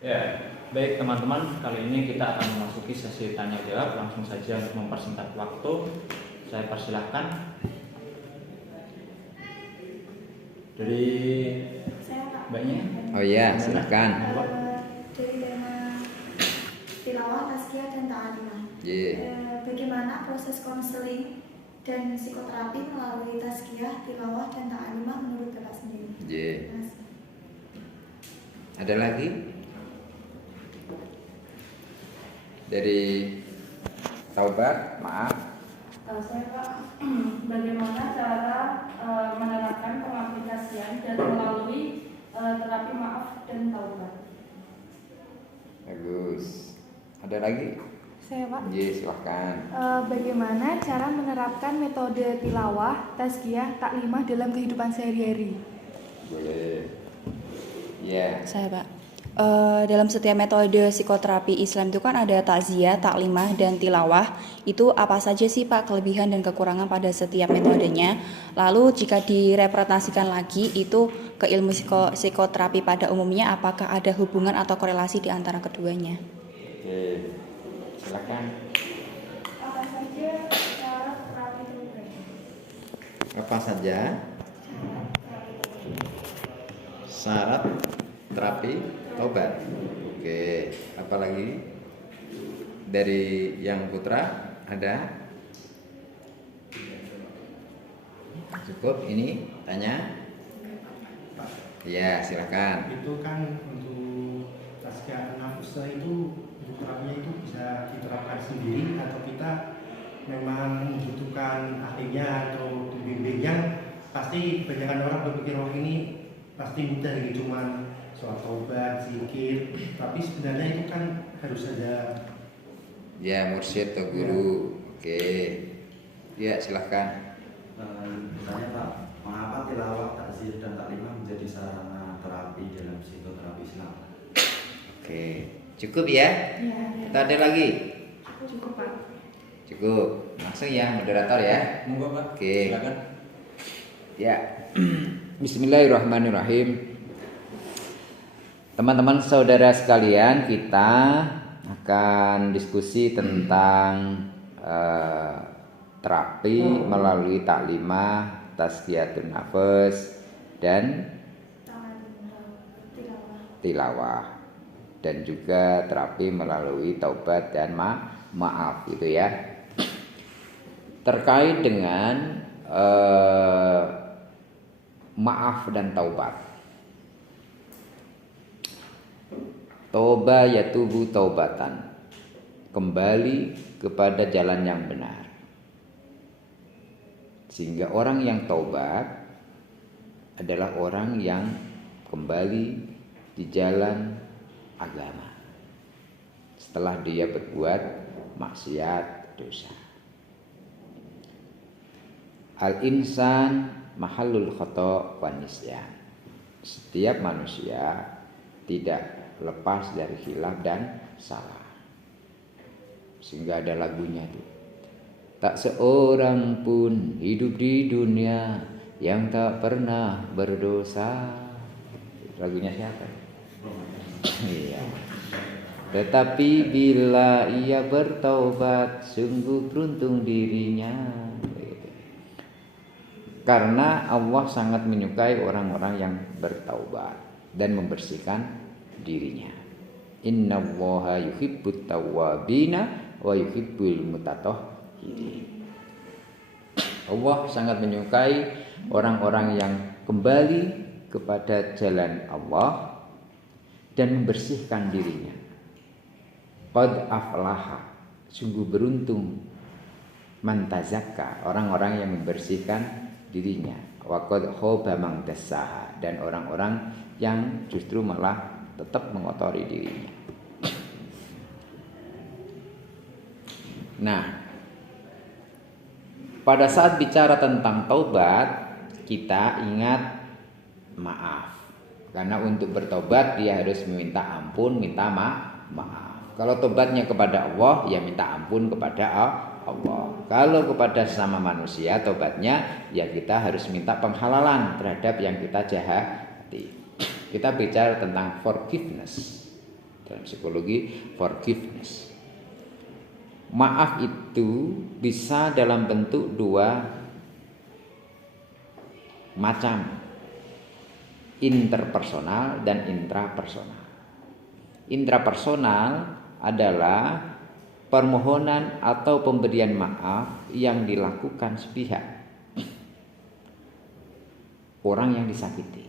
Ya, baik teman-teman, kali ini kita akan memasuki sesi tanya jawab. Langsung saja untuk mempersingkat waktu, saya persilahkan. Dari Mbaknya. Oh iya, silakan. Dari tema tilawah, tazkiyah dan ta'alimah. Bagaimana proses konseling dan psikoterapi melalui tazkiyah, tilawah dan ta'alimah menurut Bapak sendiri? Ada lagi? Dari Taubat, maaf. Saya Pak, bagaimana cara menerapkan pengaplikasian dan melalui terapi maaf dan taubat? Bagus. Ada lagi? Saya Pak. Silahkan. Bagaimana cara menerapkan metode tilawah, tazkiyah, taklimah dalam kehidupan sehari-hari? Boleh. Ya. Saya Pak. Dalam setiap metode psikoterapi Islam itu kan ada takziah, taklimah, dan tilawah. Itu apa saja sih Pak kelebihan dan kekurangan pada setiap metodenya? Lalu jika direpresentasikan lagi itu ke ilmu psikoterapi pada umumnya, apakah ada hubungan atau korelasi di antara keduanya? Oke. Silakan. Apa saja cara terapi taubat? Apa saja syarat terapi taubat? Oke, apalagi dari yang putra ada? Cukup ini tanya? Ya, silakan. Itu kan untuk tazkiyah nafs itu untuk terapinya itu bisa diterapkan sendiri atau kita memang membutuhkan ahlinya atau bimbingnya. Pasti kebanyakan orang berpikir ini pasti mudah gitu, cuman soal taubat, zikir, tapi sebenarnya itu kan harus ada mursyid atau guru. Oke. Ya, silahkan. Misalnya Pak, mengapa tilawah, takzir dan taklimah menjadi sarana terapi dalam psikoterapi Islam? Oke, cukup ya? Ya. Ada lagi? Cukup Pak. Cukup. Langsung ya, moderator ya. Monggo Pak. Oke. Silakan. Ya. Bismillahirrahmanirrahim. Teman-teman saudara sekalian, kita akan diskusi tentang terapi melalui taklimah, tazkiyatun nafs dan tilawah, dan juga terapi melalui taubat dan maaf gitu ya. Terkait dengan maaf dan taubat. Toba yatubu taubatan, kembali kepada jalan yang benar. Sehingga orang yang taubat adalah orang yang kembali di jalan agama setelah dia berbuat maksiat, dosa. Al-insan mahallul khata' wa nisyan. Setiap manusia tidak lepas dari khilaf dan salah. Sehingga ada lagunya tuh. Tak seorang pun hidup di dunia yang tak pernah berdosa. Lagunya siapa? Iya. Tetapi bila ia bertaubat, sungguh beruntung dirinya. Karena Allah sangat menyukai orang-orang yang bertaubat dan membersihkan dirinya. Innallaha yuhibbut tawwabina wa yuhibbul mutatahhirin. Allah sangat menyukai orang-orang yang kembali kepada jalan Allah dan membersihkan dirinya. Qad aflaha, sungguh beruntung, man tazakka, orang-orang yang membersihkan dirinya. Wa qad khaba man dassaha, dan orang-orang yang justru malah tetap mengotori dirinya. Nah, pada saat bicara tentang taubat, kita ingat maaf. Karena untuk bertobat dia harus meminta ampun, minta maaf. Kalau tobatnya kepada Allah, ya minta ampun kepada Allah. Kalau kepada sesama manusia, tobatnya ya kita harus minta penghalalan terhadap yang kita jahati. Kita bicara tentang forgiveness. dalam psikologi forgiveness. Maaf itu bisa dalam bentuk dua macam, interpersonal dan intrapersonal. Intrapersonal adalah permohonan atau pemberian maaf yang dilakukan sepihak orang yang disakiti.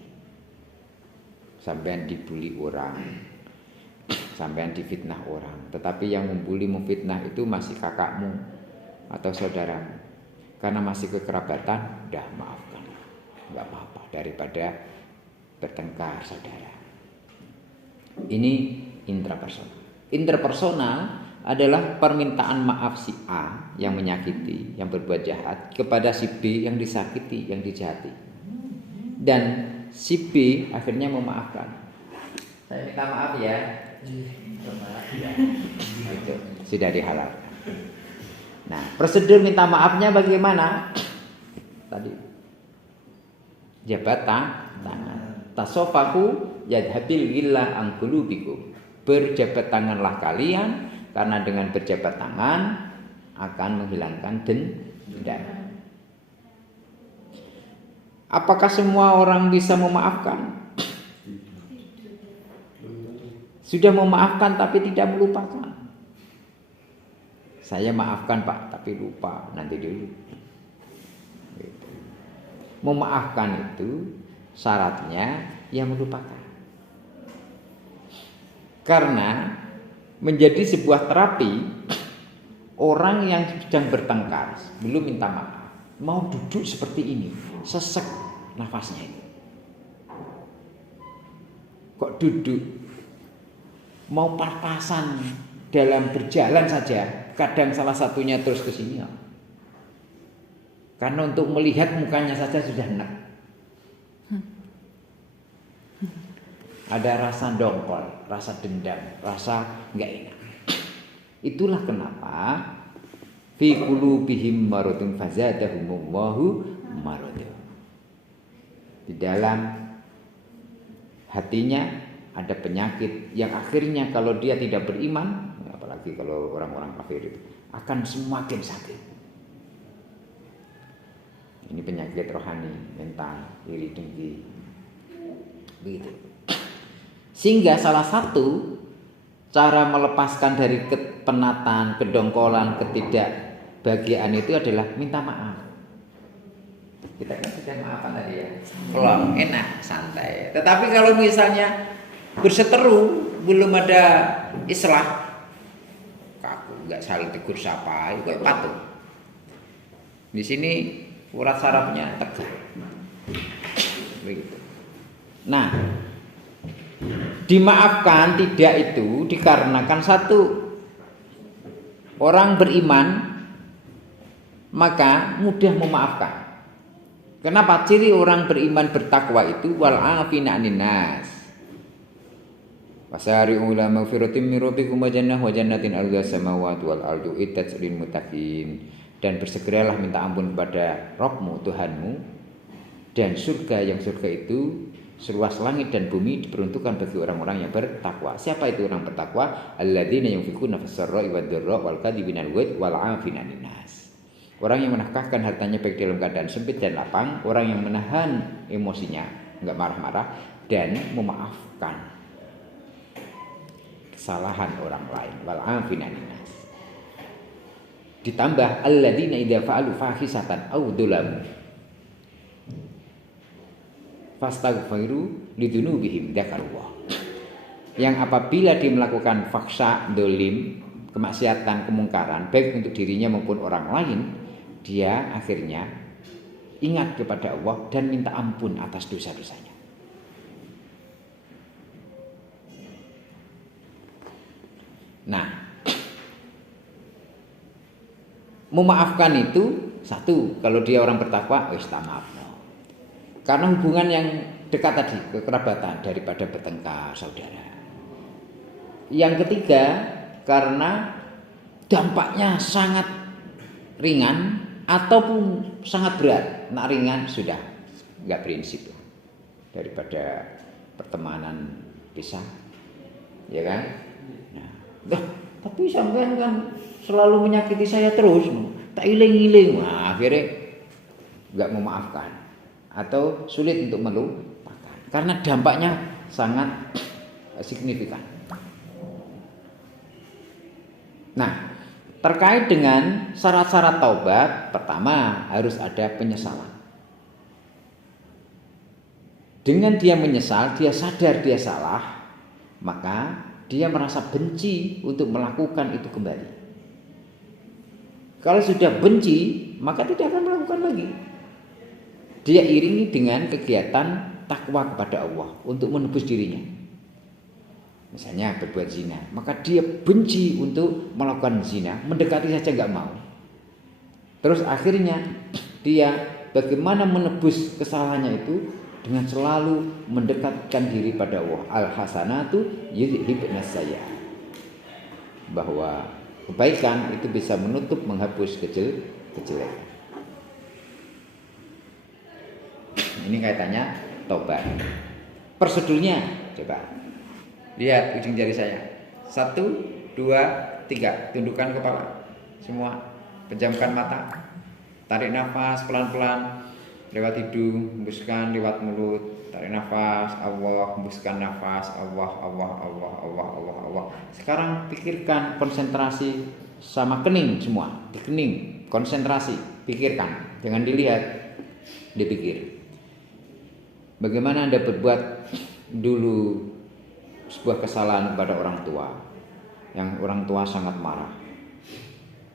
Sampean dibully orang, sampean difitnah orang, tetapi yang membuli memfitnah itu masih kakakmu atau saudaramu. Karena masih kekerabatan, udah maafkan, nggak apa-apa daripada bertengkar saudara. Ini intrapersonal. Interpersonal adalah permintaan maaf si A yang menyakiti, yang berbuat jahat kepada si B yang disakiti, yang dijahati. Dan si B akhirnya memaafkan. Saya minta maaf ya. Itu sudah dihalalkan. Nah, prosedur minta maafnya bagaimana? Tadi jabat tangan. Tasofaku yadhabil ghillah an qulubikum. Berjabat tanganlah kalian, karena dengan berjabat tangan akan menghilangkan dendam. Apakah semua orang bisa memaafkan? Sudah memaafkan tapi tidak melupakan. Saya maafkan Pak, tapi lupa, nanti dulu. Memaafkan itu syaratnya yang melupakan. Karena menjadi sebuah terapi, orang yang sedang bertengkar belum minta maaf, mau duduk seperti ini, sesek nafasnya itu. Kok duduk? Mau pas-pasan dalam berjalan saja, kadang salah satunya terus ke sini. Karena untuk melihat mukanya saja sudah enak. Ada rasa dongkol, rasa dendam, rasa enggak enak. Itulah kenapa fi qulubihim maradun fazadahumullahu marada. Di dalam hatinya ada penyakit yang akhirnya kalau dia tidak beriman, apalagi kalau orang-orang kafir itu, akan semakin sakit. Ini penyakit rohani, mental, iri dengki. Begitu. Sehingga salah satu cara melepaskan dari kepenatan, kedongkolan, ketidakbahagiaan itu adalah minta maaf. Kita kan sudah maafkan tadi ya. Pelong, enak, santai. Tetapi kalau misalnya berseteru, belum ada islah, kaku, nggak saling tegur sapa, itu kayak patung. Di sini urat sarafnya tegak. Begitu. Nah, dimaafkan tidak itu dikarenakan satu, orang beriman maka mudah memaafkan. Kenapa? Ciri orang beriman bertakwa itu wal afina 'anin nas. Wasari'u ila maghfiratin min rabbikum wa jannatin 'arduha samawati wal ardu iddat lil muttaqin. Dan bersegeralah minta ampun kepada Rabbmu, Tuhanmu, dan surga yang surga itu seluas langit dan bumi diperuntukkan bagi orang-orang yang bertakwa. Siapa itu orang bertakwa? Alladzina yunfiquna fis-sarra'i wad-dharra wal kadhibina al-ghaidz wal 'afina 'anil nas. Orang yang menafkahkan hartanya baik dalam keadaan sempit dan lapang, orang yang menahan emosinya, enggak marah-marah dan memaafkan kesalahan orang lain. Wal 'afina 'anil nas. Ditambah alladzina idza fa'alu fahisatan aw dzalamu fastaghfiru lidzunubihim dzakarullah. Yang apabila dia melakukan faksa, dolim, kemaksiatan, kemungkaran baik untuk dirinya maupun orang lain, dia akhirnya ingat kepada Allah dan minta ampun atas dosa-dosanya. Nah, memaafkan itu satu, kalau dia orang bertakwa, tak maaf. Karena hubungan yang dekat tadi, kekerabatan daripada bertengkar saudara. Yang ketiga, karena dampaknya sangat ringan ataupun sangat berat. Nah, ringan sudah enggak prinsip daripada pertemanan pisah, ya kan? Tapi sampean kan selalu menyakiti saya terus, tak iling-iling. Nah, akhirnya nggak memaafkan atau sulit untuk melupakan karena dampaknya sangat signifikan. Nah, terkait dengan syarat-syarat taubat, pertama harus ada penyesalan. Dengan dia menyesal, dia sadar dia salah, maka dia merasa benci untuk melakukan itu kembali. Kalau sudah benci, maka tidak akan melakukan lagi. Dia iringi dengan kegiatan takwa kepada Allah untuk menebus dirinya. Misalnya berbuat zina, maka dia benci untuk melakukan zina, mendekati saja nggak mau. Terus akhirnya dia bagaimana menebus kesalahannya itu dengan selalu mendekatkan diri pada Allah. Al-hasanatu yudhibnas sayyi'at. Bahwa kebaikan itu bisa menutup, menghapus kejelekan. Ini kaitannya tobat. Prosedurnya coba lihat ujung jari saya. 1, 2, 3. Tundukkan kepala. Semua pejamkan mata. Tarik nafas pelan-pelan lewat hidung, hembuskan lewat mulut. Tarik nafas, Allah, hembuskan nafas, Allah, Allah, Allah, Allah, Allah, Allah. Sekarang pikirkan, konsentrasi sama kening semua. Di kening, konsentrasi, pikirkan. Jangan dilihat, dipikir. Bagaimana Anda berbuat dulu sebuah kesalahan kepada orang tua, yang orang tua sangat marah.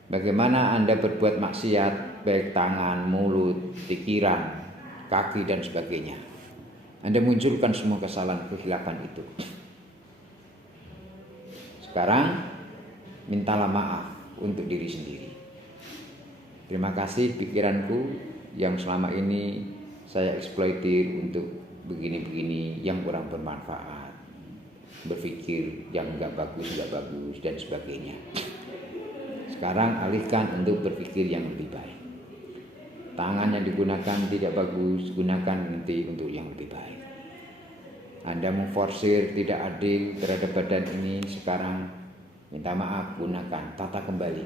Bagaimana Anda berbuat maksiat baik tangan, mulut, pikiran, kaki dan sebagainya. Anda munculkan semua kesalahan kehilapan itu. Sekarang mintalah maaf untuk diri sendiri. Terima kasih pikiranku yang selama ini saya eksploitir untuk begini-begini yang kurang bermanfaat. Berpikir yang enggak bagus dan sebagainya. Sekarang alihkan untuk berpikir yang lebih baik. Tangan yang digunakan tidak bagus, gunakan nanti untuk yang lebih baik. Anda memforsir tidak adil terhadap badan ini, sekarang minta maaf, gunakan, tata kembali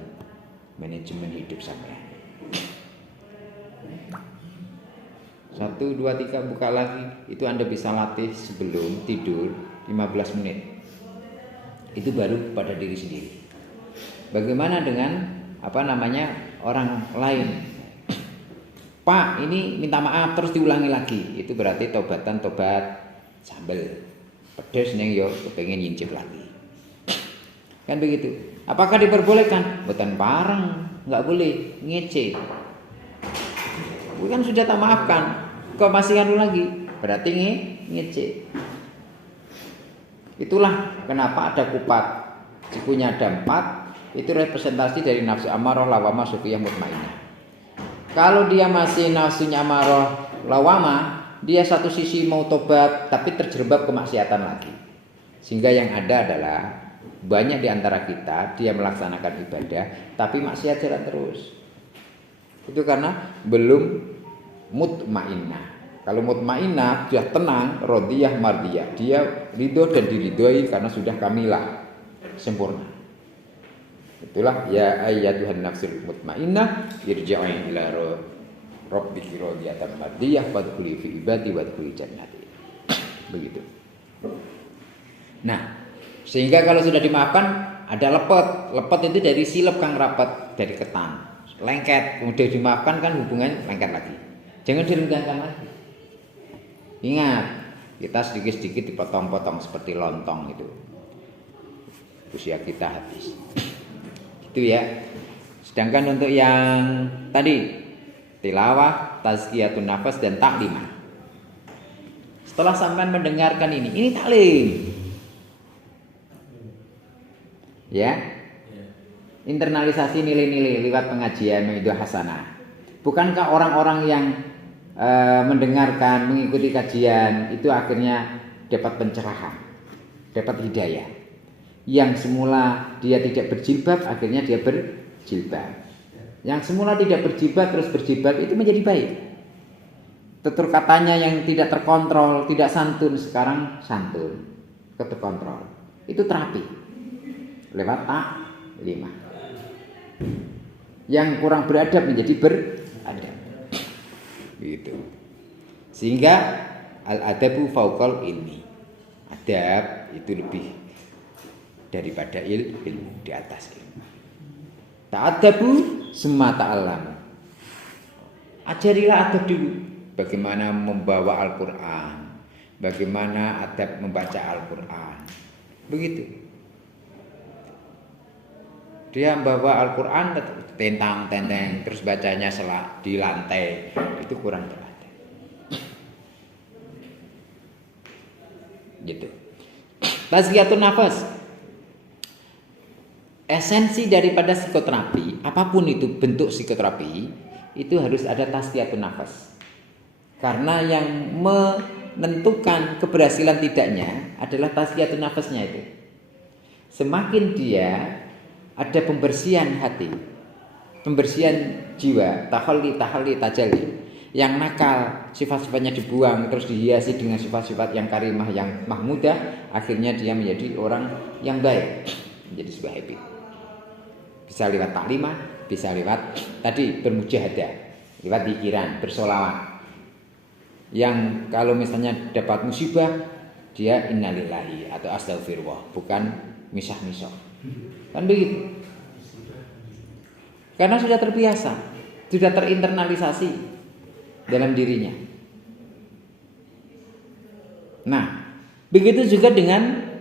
manajemen hidup sampean. 1, 2, 3 buka lagi. Itu Anda bisa latih sebelum tidur 15 menit. Itu baru pada diri sendiri. Bagaimana dengan orang lain? Pak, ini minta maaf terus diulangi lagi. Itu berarti tobat sambel. Pedes neng yo kepengen nyincip lagi. Kan begitu. Apakah diperbolehkan? Boten pareng, enggak boleh ngece. Bukan sudah tak maafkan, kok masih anu lagi? Berarti ngece. Itulah kenapa ada kupat. Sikunya ada 4. Itu representasi dari nafsu amarah, lawamah, sufiyah, mutmainnah. Kalau dia masih nafsunya amarah, lawamah, dia satu sisi mau tobat tapi terjerembab kemaksiatan lagi. Sehingga yang ada adalah banyak di antara kita dia melaksanakan ibadah tapi maksiat jalan terus. Itu karena belum mutmainnah. Kalau mutmainnah sudah tenang, radiyah, mardiyah, dia ridho dan diridhoi karena sudah kamilah, sempurna. Itulah ya ayyatuhan nafsul mutmainnah irji'i ila rabbiki radiyatan mardiyah wadkhuli fi ibadi wadkhuli jannati. Begitu. Nah, sehingga kalau sudah dimaafkan ada lepet. Lepet itu dari silep kang rapat, dari ketang. Lengket, kemudian dimaafkan kan hubungan lengket lagi. Jangan direnggangkan lagi. Ingat, kita sedikit-sedikit dipotong-potong seperti lontong itu. Usia kita habis. Itu ya. Sedangkan untuk yang tadi tilawah, tazkiyatun nafas dan taklimah. Setelah sampai mendengarkan ini taklim. Ya. Internalisasi nilai-nilai lewat pengajian itu hasanah. Bukankah orang-orang yang mendengarkan, mengikuti kajian itu akhirnya dapat pencerahan, dapat hidayah. Yang semula dia tidak berjilbab, akhirnya dia berjilbab. Yang semula tidak berjilbab terus berjilbab itu menjadi baik. Tutur katanya yang tidak terkontrol, tidak santun, sekarang santun, terkontrol. Itu terapi. lewat taklimah. Yang kurang beradab menjadi beradab. Gitu. Sehingga al-adabu fauqal ilmi. Adab itu lebih daripada ilmu, di atas ilmu. Ta'adabu summa ta'allamu. Ajarilah adab dulu. Bagaimana membawa Al-Quran, bagaimana adab membaca Al-Quran. Begitu. Dia membawa Al-Quran tentang terus bacanya di lantai, itu kurang beradab. Gitu. Tazkiyatun nafas. Esensi daripada psikoterapi, apapun itu bentuk psikoterapi, itu harus ada tazkiyatun nafas. Karena yang menentukan keberhasilan tidaknya adalah tazkiyatun nafasnya itu. Semakin dia ada pembersihan hati, pembersihan jiwa, tahalli, tajalli, yang nakal, sifat-sifatnya dibuang, terus dihiasi dengan sifat-sifat yang karimah, yang mahmudah, akhirnya dia menjadi orang yang baik, menjadi sebuah habit. Bisa lewat taklimah, bisa lewat tadi bermujahadah, lewat zikiran, bersolawat. Yang kalau misalnya dapat musibah, dia innalillahi atau astagfirullah, bukan misah-misah. Kan begitu. Karena sudah terbiasa, sudah terinternalisasi dalam dirinya. Nah, begitu juga dengan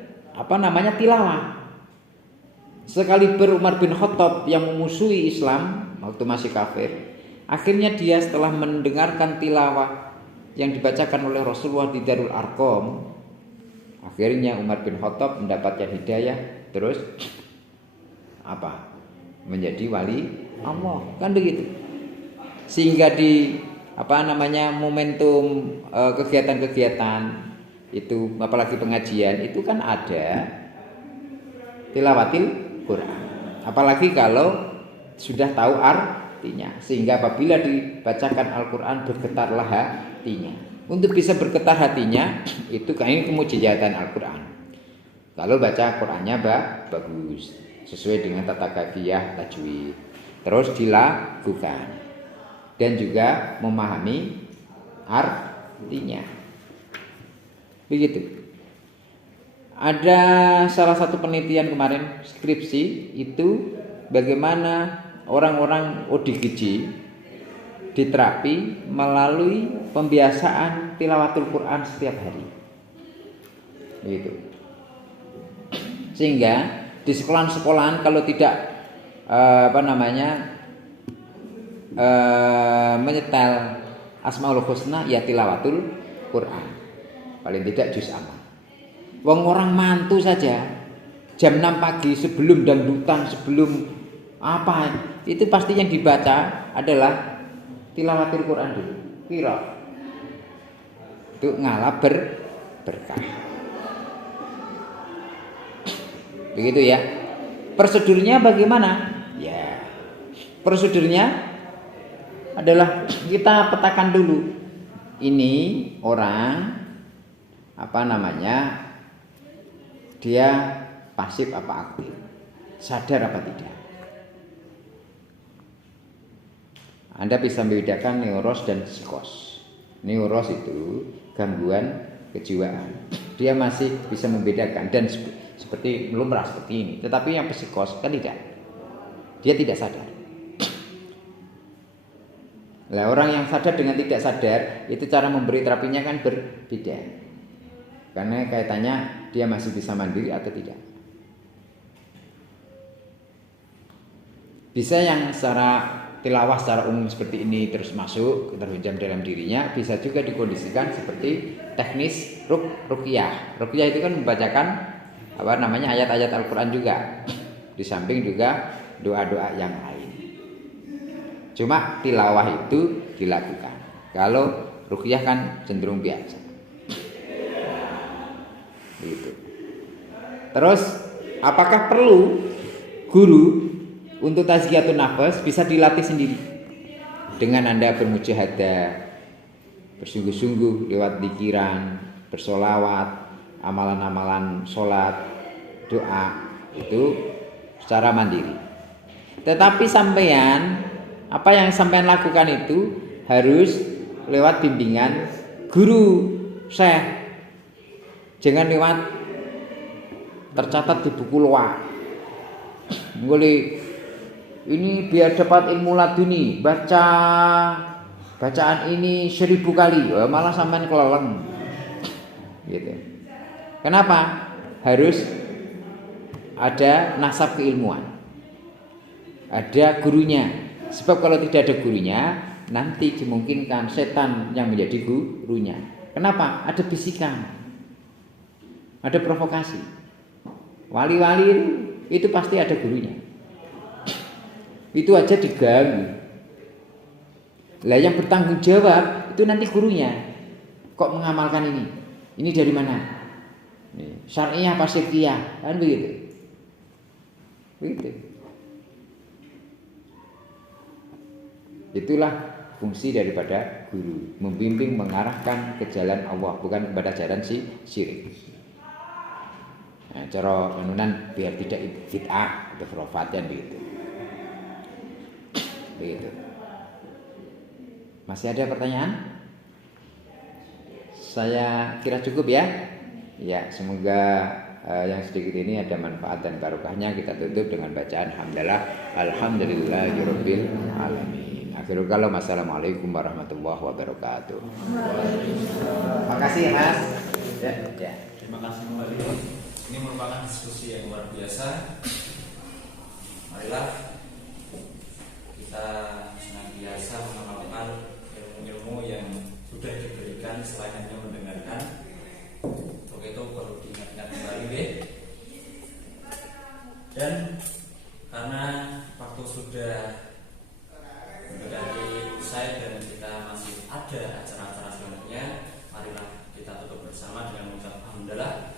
tilawah. Sekaliber Umar bin Khattab yang memusuhi Islam waktu masih kafir, akhirnya dia setelah mendengarkan tilawah yang dibacakan oleh Rasulullah di Darul Arqam, akhirnya Umar bin Khattab mendapatkan hidayah, terus menjadi wali Allah, kan begitu. Sehingga di momentum kegiatan-kegiatan itu, apalagi pengajian itu kan ada tilawatil Quran. Apalagi kalau sudah tahu artinya, sehingga apabila dibacakan Al-Quran bergetarlah hatinya. Untuk bisa bergetar hatinya itu kayaknya kemujizatan Al-Quran. Kalau baca Qurannya bagus, sesuai dengan tata kafiyah tajwid, terus dilakukan dan juga memahami artinya. Begitu. Ada salah satu penelitian kemarin skripsi itu bagaimana orang-orang ODGJ diterapi melalui pembiasaan tilawatul Quran setiap hari. Begitu. Sehingga di sekolahan-sekolahan kalau tidak menyetel Asmaul Husna ya tilawatul Quran. Paling tidak juz amma. Wong orang mantu saja jam 6 pagi sebelum dangdutan, sebelum itu pasti yang dibaca adalah tilawatul Quran dulu. Kira itu ngalah berkah. Begitu ya. Prosedurnya bagaimana? Ya. Prosedurnya adalah kita petakan dulu. Ini orang dia pasif apa aktif, sadar apa tidak. Anda bisa membedakan neuros dan psikos. Neuros itu gangguan kejiwaan, dia masih bisa membedakan dan seperti lumrah seperti ini. Tetapi yang psikos kan tidak, dia tidak sadar. Nah, orang yang sadar dengan tidak sadar itu cara memberi terapinya kan berbeda. Karena kaitannya dia masih bisa mandiri atau tidak. Bisa yang secara tilawah secara umum seperti ini terus masuk terhujam dalam dirinya, bisa juga dikondisikan seperti teknis ruqyah. Ruqyah itu kan membacakan ayat-ayat Al-Quran juga, di samping juga doa-doa yang lain. Cuma tilawah itu dilakukan. Kalau ruqyah kan cenderung biasa. Gitu. Terus apakah perlu guru untuk tazkiyatun nafas? Bisa dilatih sendiri dengan Anda bermujahadah, bersungguh-sungguh lewat zikiran, bersolawat, amalan-amalan sholat, doa, itu secara mandiri. Tetapi sampean, apa yang sampean lakukan itu harus lewat bimbingan guru, syekh. Jangan lewat tercatat di buku loa. Boleh ini biar dapat ilmu laduni, baca bacaan ini 1000 kali, malah sampean keleleng. Gitu. Kenapa? Harus ada nasab keilmuan. Ada gurunya. Sebab kalau tidak ada gurunya, nanti dimungkinkan setan yang menjadi gurunya. Kenapa? Ada bisikan. Ada provokasi. Wali-wali itu pasti ada gurunya. Itu aja diganggu. Lah yang bertanggung jawab itu nanti gurunya. Kok mengamalkan ini? Ini dari mana? Syariah apa syirkiyah? Kan begitu. Begitu. Itulah fungsi daripada guru, membimbing, mengarahkan ke jalan Allah, bukan kepada jalan syirik. Nah, cara menunan biar tidak bid'ah atau khurafat kan begitu. Begitu. Masih ada pertanyaan? Saya kira cukup ya. Ya, semoga yang sedikit ini ada manfaat dan barokahnya. Kita tutup dengan bacaan hamdalah alhamdulillahirabbil alamin. Akhirul kalam, assalamualaikum warahmatullahi wabarakatuh. Makasih ya Mas. Ya. Terima kasih kembali. Ini merupakan diskusi yang luar biasa. Marilah kita senantiasa mengamalkan ilmu-ilmu yang sudah diberikan selain hanya mendengarkan. Untuk itu perlu diingat-ingat kembali deh. Dan karena waktu sudah mendekati usai dan kita masih ada acara-acara selanjutnya, marilah kita tutup bersama dengan mengucap alhamdulillah.